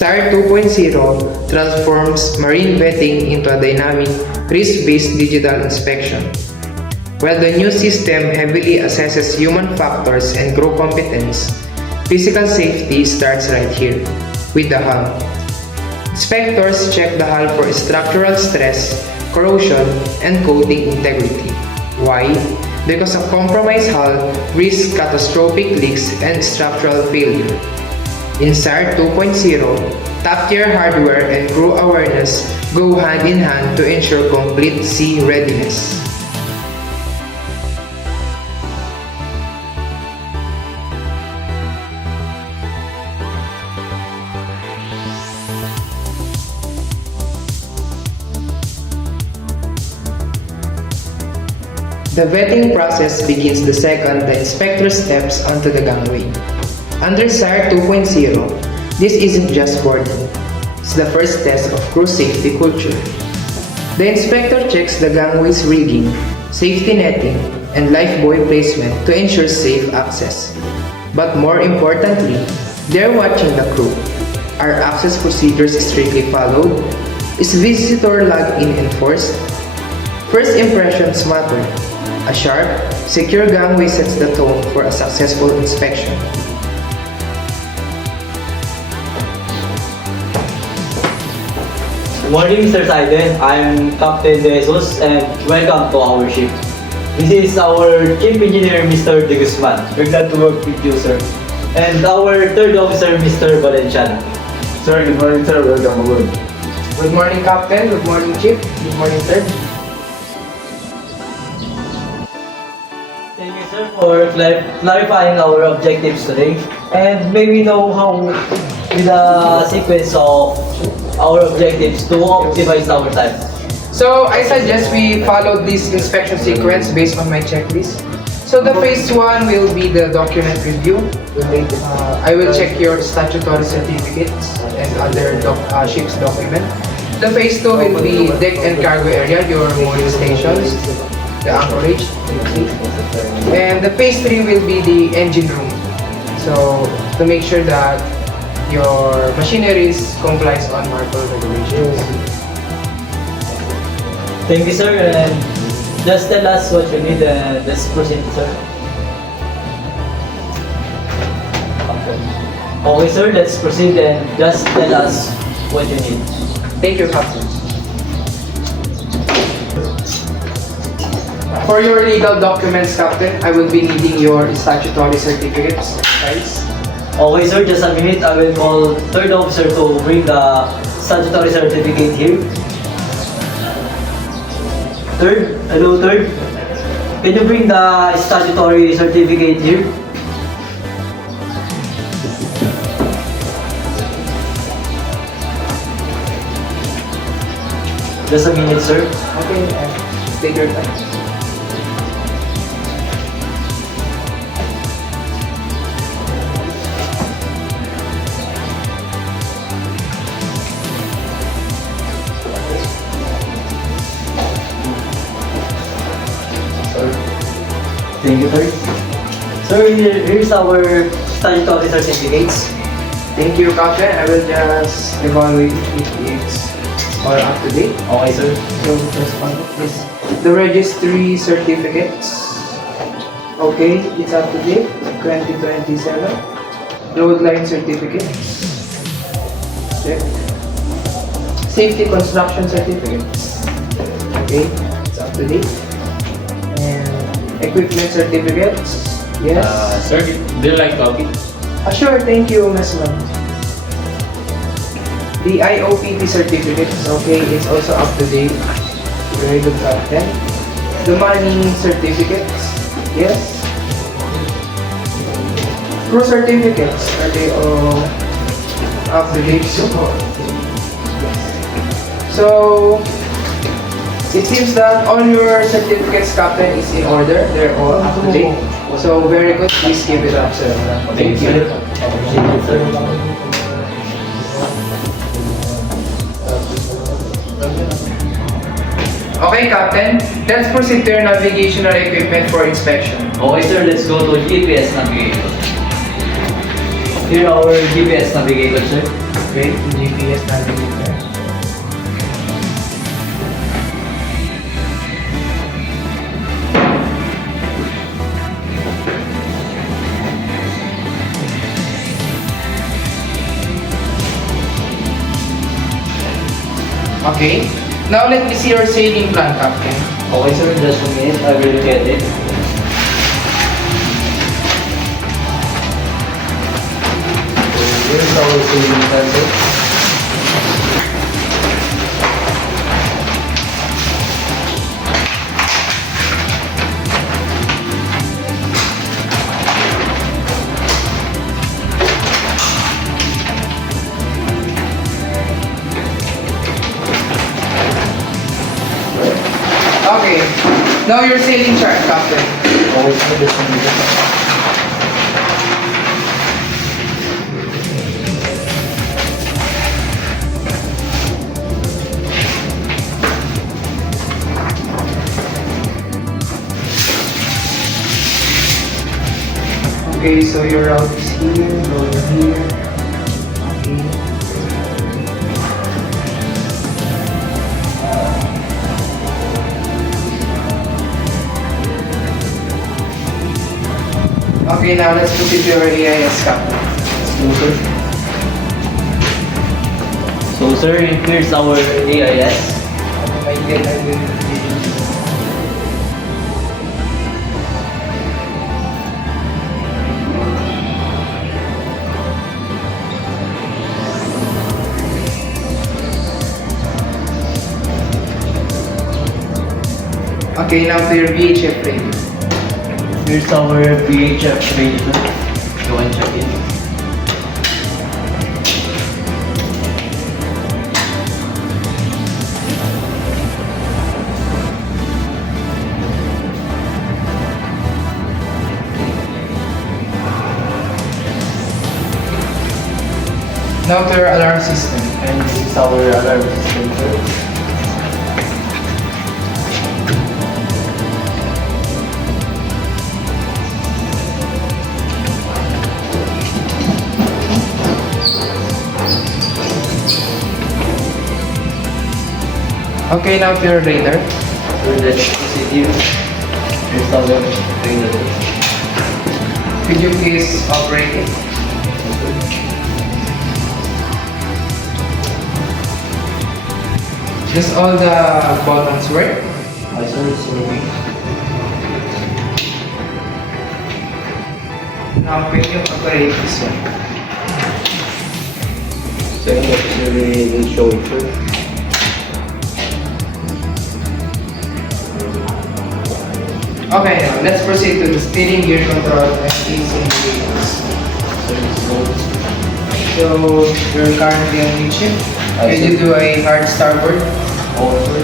SIRE 2.0 transforms marine vetting into a dynamic, risk-based digital inspection. While the new system heavily assesses human factors and crew competence, physical safety starts right here, with the hull. Inspectors check the hull for structural stress, corrosion, and coating integrity. Why? Because a compromised hull risks catastrophic leaks and structural failure. In SIRE 2.0, top-tier hardware and crew awareness go hand in hand to ensure complete sea readiness. The vetting process begins the second the inspector steps onto the gangway. Under SIRE 2.0, this isn't just boarding. It's the first test of crew safety culture. The inspector checks the gangway's rigging, safety netting, and lifebuoy placement to ensure safe access. But more importantly, they're watching the crew. Are access procedures strictly followed? Is visitor log-in enforced? First impressions matter. A sharp, secure gangway sets the tone for a successful inspection. Good morning, Mr. Saiden. I'm Captain De Jesus and welcome to our ship. This is our Chief Engineer, Mr. De Guzman. We're glad to work with you, sir. And our third officer, Mr. Valenciano. Sir, good morning, sir. Welcome aboard. Good morning, Captain. Good morning, Chief. Good morning, Third. Thank you, sir, for clarifying our objectives today. And may we know how, with the sequence of our objectives to optimize our time. So I suggest we follow this inspection sequence based on my checklist. So the phase 1 will be the document review. I will check your statutory certificates and other ship's document. The phase 2 will be deck and cargo area, your mooring stations, the anchorage. And the phase 3 will be the engine room. So to make sure that your machinery complies on MARPOL regulations. Thank you, sir. And just tell us what you need and let's proceed, sir. Okay, sir, let's proceed and just tell us what you need. Thank you, Captain. For your legal documents, Captain, I will be needing your statutory certificates, guys. Okay, sir, just a minute. I will call third officer to bring the statutory certificate here. Third, hello, third. Can you bring the statutory certificate here? Just a minute, sir. Okay, take your time. Thank you, sir. Sir, here's our statutory certificates. Thank you, Captain. I will just evaluate if it's all up to date. Okay, sir. So, first one is the registry certificates. Okay, it's up to date. 2027. Road line certificates. Check. Safety construction certificates. Okay, it's up to date. And equipment certificates. Yes. Sir, do you like coffee? Sure, thank you, Ms. Ma'am. The IOPT certificates, okay, it's also up to date. Very good, Captain. The money certificates, yes. Crew certificates, are they all up to date? So, it seems that all your certificates, Captain, is in order. They're all up to date. So, very good. Please give it up, sir. Thank you. Okay, Captain. Let's proceed to your navigational equipment for inspection. Okay, sir, let's go to GPS navigator. Here our GPS navigator, sir. Wait, GPS navigator. Okay. Now let me see your sailing plan, Captain. Okay, sir. Just a minute. I will get it. So, here's our sailing plan, sir. Okay. Now your sailing chart, Captain. Okay, sir. Just a minute. Okay, so your route is here, going here. Okay. Okay, now let's proceed to your AIS, Captain. So, sir. So, sir, here's our AIS. I will. Okay, now to your VHF radio. Here's our VHF radio, sir. Go and check it. Now to your alarm system. And this is our alarm system, sir. Okay, now to your radar. So let's proceed here. Here's our radar. Could you please operate it? Does all the buttons work? I saw it's working. Now, can you operate this one? Second officer will show it, sir. Okay, now let's proceed to the steering gear control and AC indicators. So it's gold. So, you're currently on midship. I Can you see. do a hard starboard? Over.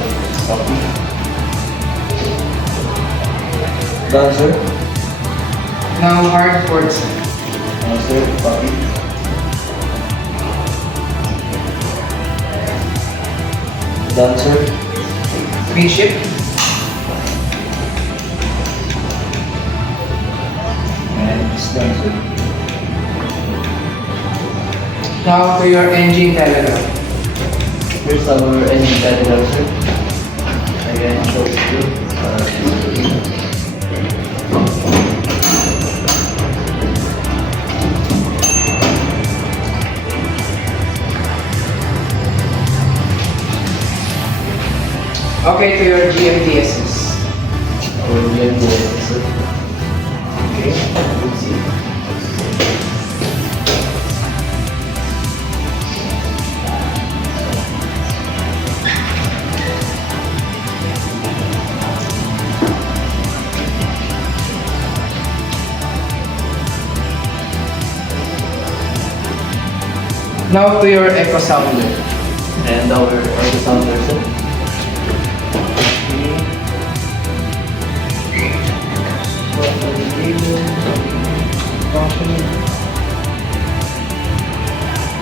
Copy. Done, sir. Now, hard port side. Sir. Copy. Done, sir. Midship. And it's done, sir. Now to your engine telegraph. Here's our engine telegraph, sir. Again, show it to you. Okay, to your GMTSs. Our GMTS, sir. Okay, let's see. Now to your echo sounder. And our ultrasound, sir.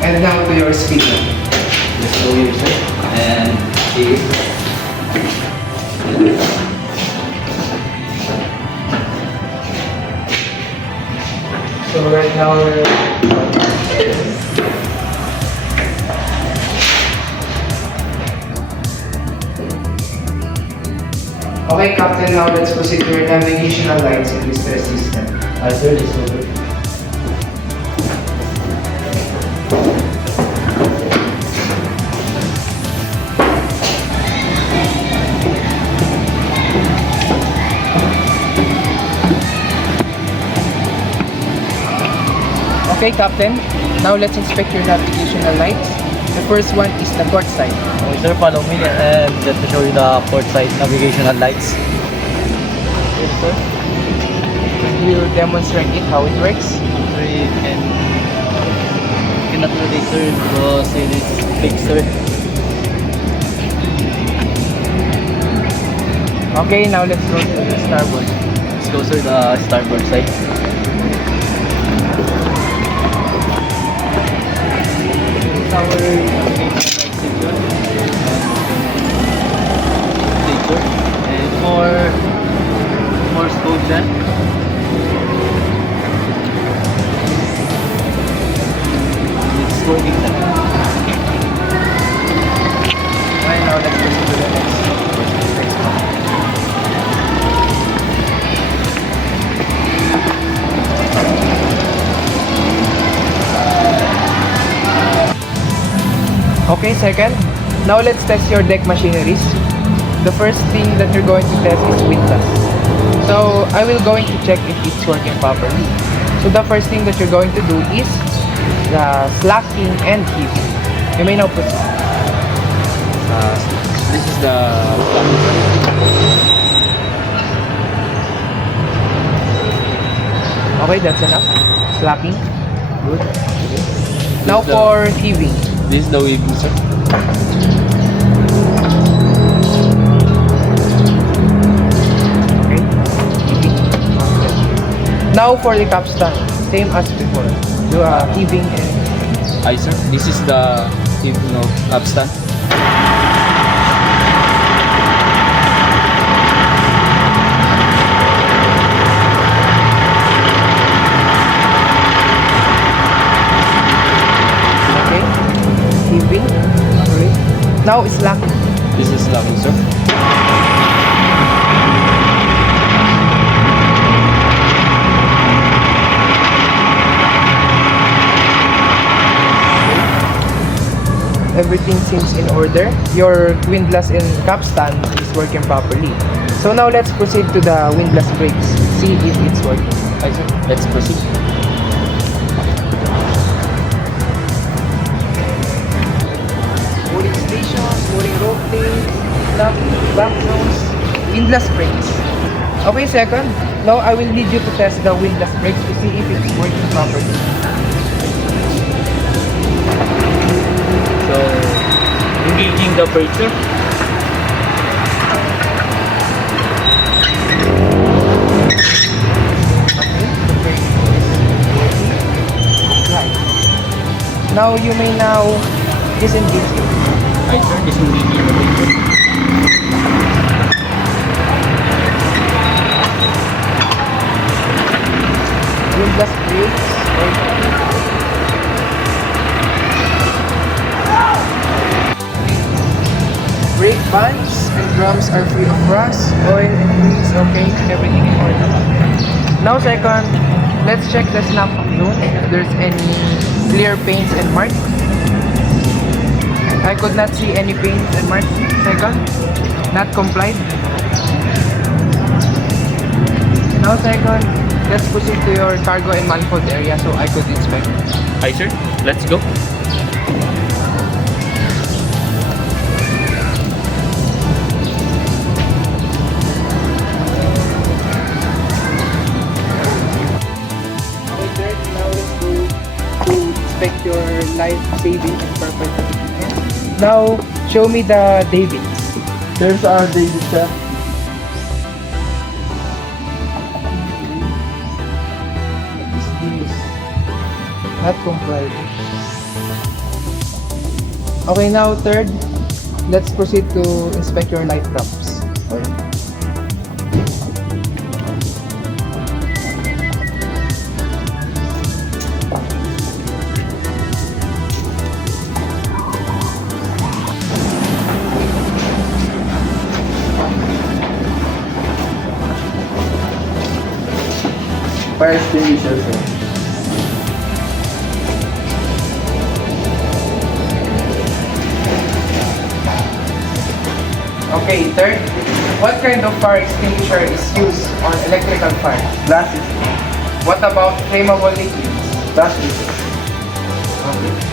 And now to your speaker. Just go here, sir. And here. So right now we're Okay, Captain, now let's proceed to your navigational lights in this test system. Sir, this over. Okay, Captain, now let's inspect your navigational lights. The first one is the port side. Okay, sir, follow me and let me show you the port side navigational lights. Yes, sir. We'll demonstrate it, how it works. We cannot rotate, sir, because it is fixed, sir. Okay, now let's go to the starboard. Let's go, sir, the starboard side. Our navigation light section and for scope dyan. It's smoking dyan. Okay, now let's go to the next one. Okay, second. Now let's test your deck machineries. The first thing that you're going to test is windlass. So I will going to check if it's working properly. So the first thing that you're going to do is the slacking and heaving. You may now proceed. This is the Okay, that's enough. Slacking. good. Now This is for heaving. This is the weaving, sir. Okay. Heaving. Now for the capstan. Same as before. Do a heaving and Aye, sir. This is the weaving of capstan. okay. Heaving. Okay. Now it's locking. This is locking, sir. Everything seems in order. Your windlass and capstan is working properly. So now let's proceed to the windlass brakes. See if it's working. Aye, sir. Let's proceed. Mooring stations, mooring rope tails, back nose, windlass brakes. Okay, second. Now I will need you to test the windlass brakes to see if it's working properly. So, engaging the brake, sir. Okay, the brake is working. Right. Now you may now disengage it. Aye, sir. This is engaging the brake, sir. Windlass brakes working. Brake bands and drums are free of rust, oil and grease, okay, everything in order. Now second, let's check the snap zone if there's any clear paints and marks. I could not see any paints and marks. Second, not complied. Now second, let's proceed to your cargo and manifold area so I could inspect. Aye, sir. Let's go. Okay, third, now let's go to inspect your life saving and purpose. Now, show me the David. There's our David, sir. Not complied. Okay, now third, let's proceed to inspect your light props. Fire extinguisher, sir. Okay, third, what kind of fire extinguisher is used on electrical fire? Plastic. What about flammable liquids? Plastic, sir. Okay.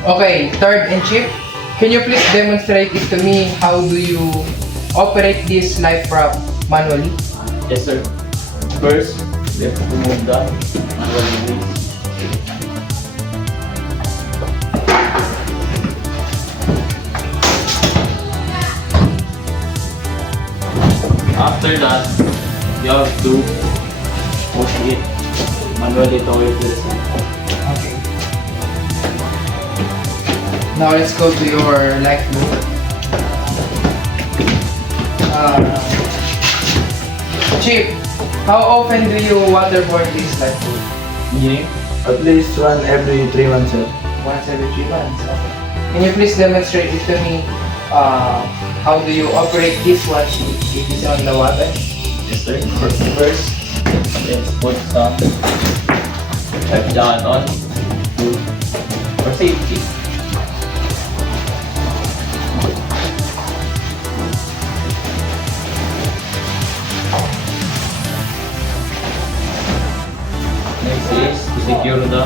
Okay, third and chief, can you please demonstrate it to me? How do you operate this life raft manually? Yes, sir. First, we have to remove the manual release. After that, you have to push it manually towards the center. Okay. Now let's go to your lifeboat. Chief, how often do you waterboard this lifeboat? Engineering? At least one every 3 months, sir. Once every 3 months. Okay. Can you please demonstrate it to me? How do you operate this one if it is on the water? Yes, sir. First, let's put some life jacket on for safety. Next is to secure the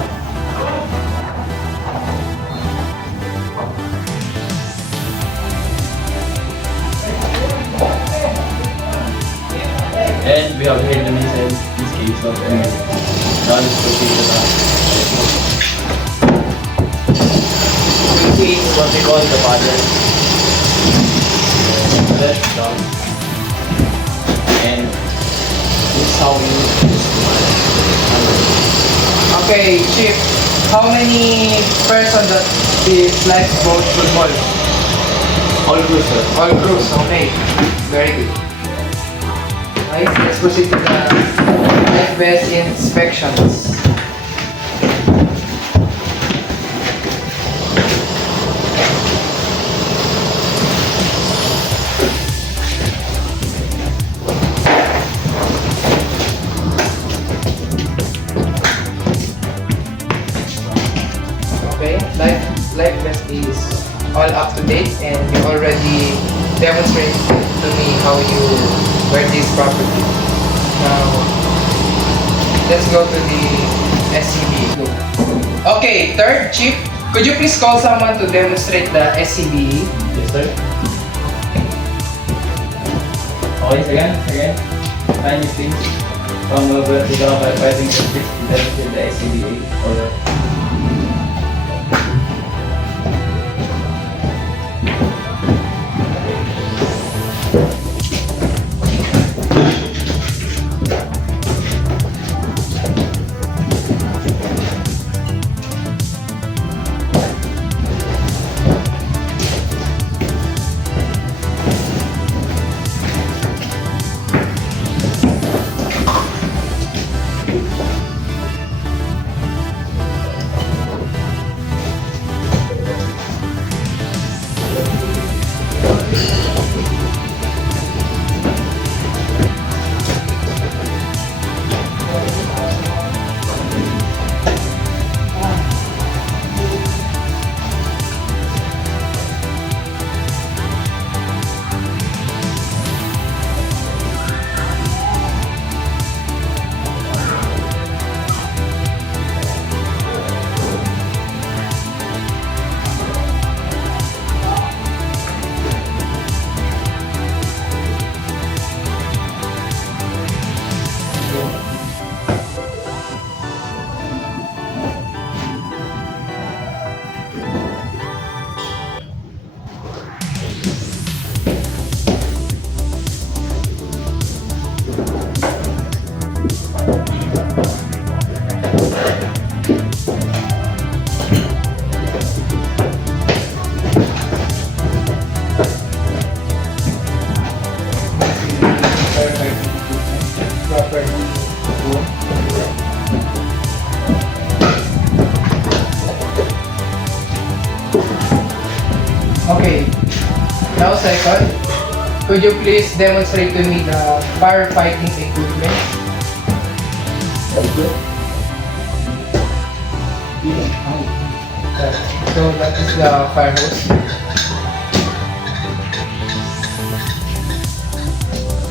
and we have here the inside this case of air. Now let's proceed to the this is what we call the pattern. Left down. And this is how we use this one. Okay, Chief, how many person that this lifeboat will hold? All good, sir. All crews, okay. Very good. Right, let's proceed to the life vest inspections. Okay, life vest is all up to date and you already demonstrated to me how you wear this properly. Now, let's go to the SCBA. Okay, third, Chief, could you please call someone to demonstrate the SCBA? Yes, sir. Okay, again. Find your things from a vertical firefighting district to the SCBA or second, could you please demonstrate to me the firefighting equipment? So that is the fire hose.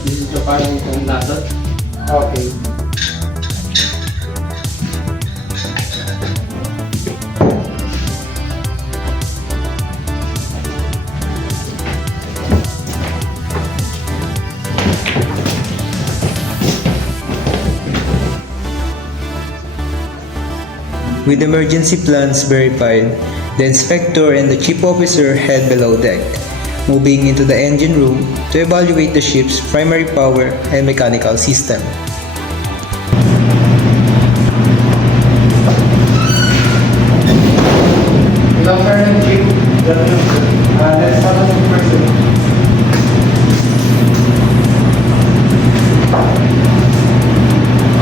This is the parang itong nasot. Okay. With emergency plans verified, the inspector and the chief officer head below deck, moving into the engine room to evaluate the ship's primary power and mechanical system. Good afternoon, Chief. Let's start with the person.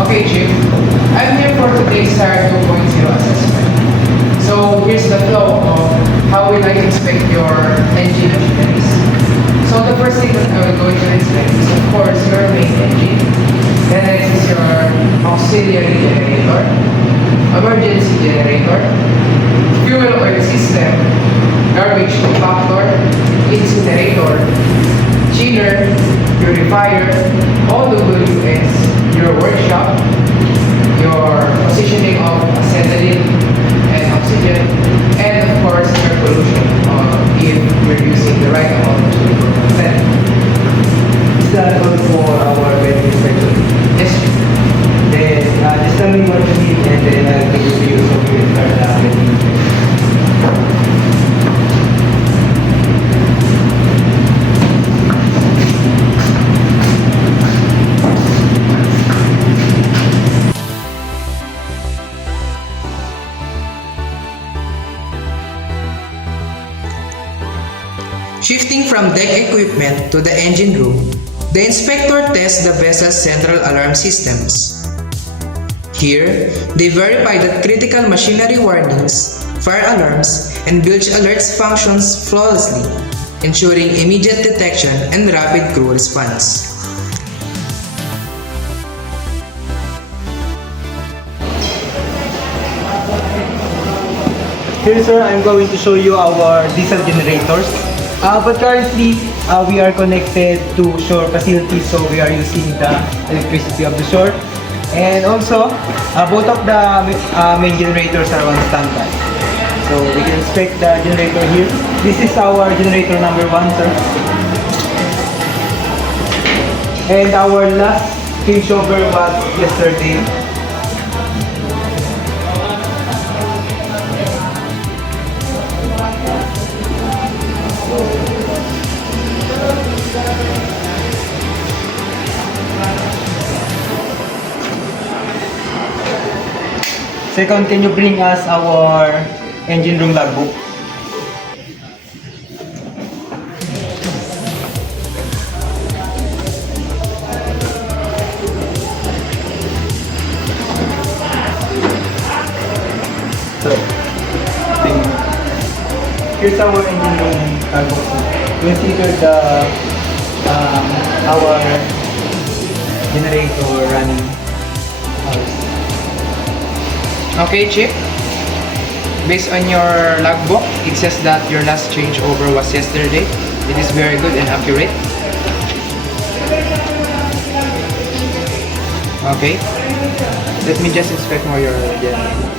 Okay, Chief. I'm here for today's SIRE 2.0 assessment. So here's the flow of how will I inspect your engine machineries. So the first thing that I will going to inspect is of course your main engine. Then next is your auxiliary generator, emergency generator, fuel oil system, garbage compactor, incinerator, chiller, purifier, OWS, your workshop, your positioning of acetylene and oxygen, and of course air pollution if you're using the right amount of sulfur content. Is that all for our wedding inspection? Yes, Chief. Then just tell me what you need and then I'll give it to you so we can start the wedding inspection. Shifting from deck equipment to the engine room, the inspector tests the vessel's central alarm systems. Here, they verify that critical machinery warnings, fire alarms, and bilge alerts functions flawlessly, ensuring immediate detection and rapid crew response. Here sir, I'm going to show you our diesel generators. But currently, we are connected to shore facilities, so we are using the electricity of the shore. And also, both of the main generators are on standby. So we can inspect the generator here. This is our generator number 1, sir. And our last changeover was yesterday. Second, can you bring us our engine room logbook? So, here's our engine room logbook. Consider the our generator running hours. Okay, Chief. Based on your logbook, it says that your last changeover was yesterday. It is very good and accurate. Okay. Let me just inspect more your generator.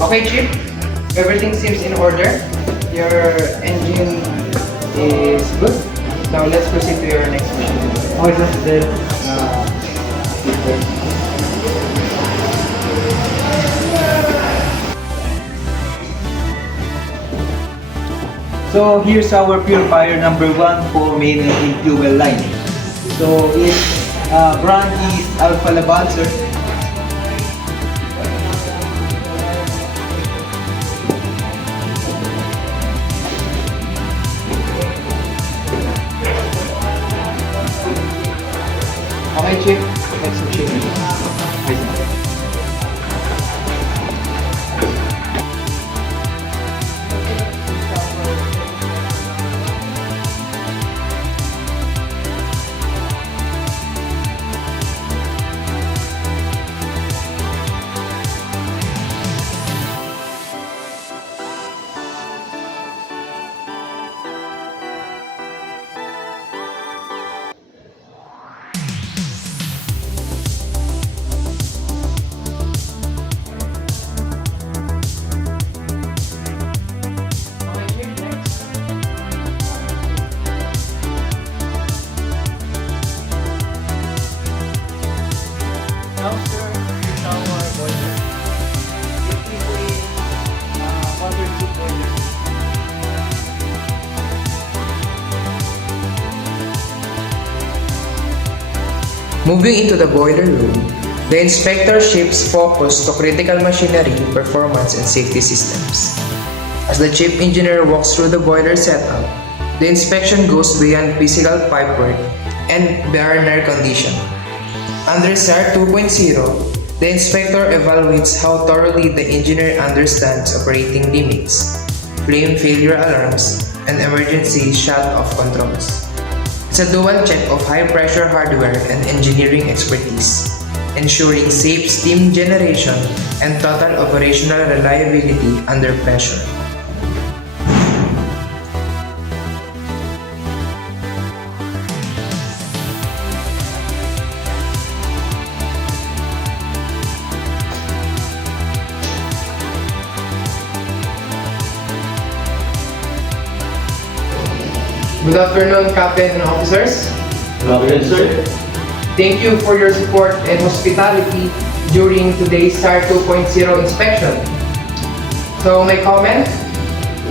Okay, Chief. Everything seems in order. Your engine is good. Now let's proceed to your next mission. How is this? So here's our purifier number 1 for main engine fuel line. So its brand is Alpha Labancer. Okay, Okay, Chief. Next machine. Now, sir, here's our boiler. It is a water tube boiler. Moving into the boiler room, the inspector shifts focus to critical machinery, performance, and safety systems. As the chief engineer walks through the boiler setup, the inspection goes beyond physical pipework and burner condition. Under SIRE 2.0, the inspector evaluates how thoroughly the engineer understands operating limits, flame failure alarms, and emergency shut-off controls. It's a dual check of high-pressure hardware and engineering expertise, ensuring safe steam generation and total operational reliability under pressure. Good afternoon, Captain and officers. Good sir. Thank you for your support and hospitality during today's SIRE 2.0 inspection. So my comment,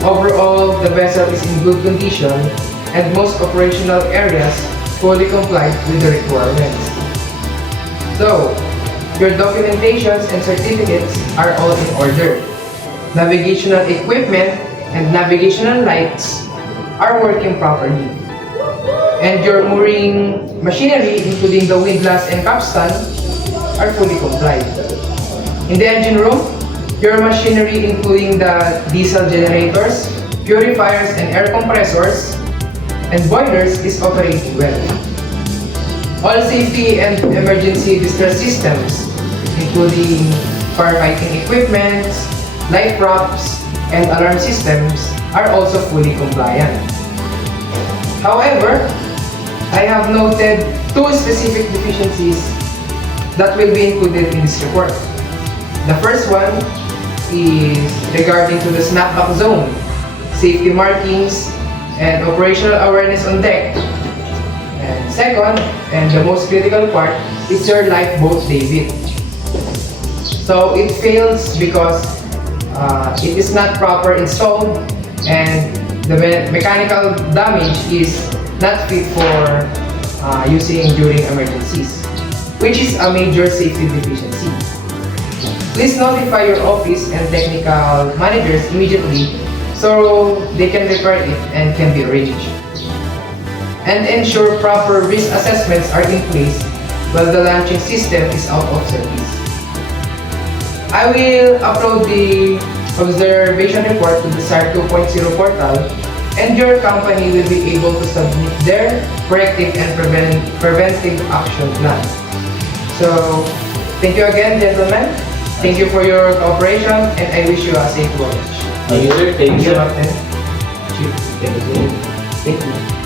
overall the vessel is in good condition and most operational areas fully complied with the requirements. So, your documentations and certificates are all in order. Navigational equipment and navigational lights are working properly. And your mooring machinery, including the windlass and capstan, are fully complied. In the engine room, your machinery, including the diesel generators, purifiers and air compressors, and boilers is operating well. All safety and emergency distress systems, including firefighting equipment, light props, and alarm systems, are also fully compliant. However, I have noted two specific deficiencies that will be included in this report. The first one is regarding to the snapback zone, safety markings, and operational awareness on deck. And second, and the most critical part, is your lifeboat David. So it fails because it is not proper installed and the mechanical damage is not fit for using during emergencies, which is a major safety deficiency. Please notify your office and technical managers immediately so they can repair it and can be arranged. And ensure proper risk assessments are in place while the launching system is out of service. I will upload the observation report to the SIRE 2.0 portal, and your company will be able to submit their corrective and preventive action plan. So, thank you again, gentlemen. Thank you for your cooperation, and I wish you a safe voyage. Thank you, sir. Thank you, sir. Captain. Chief. Thank you.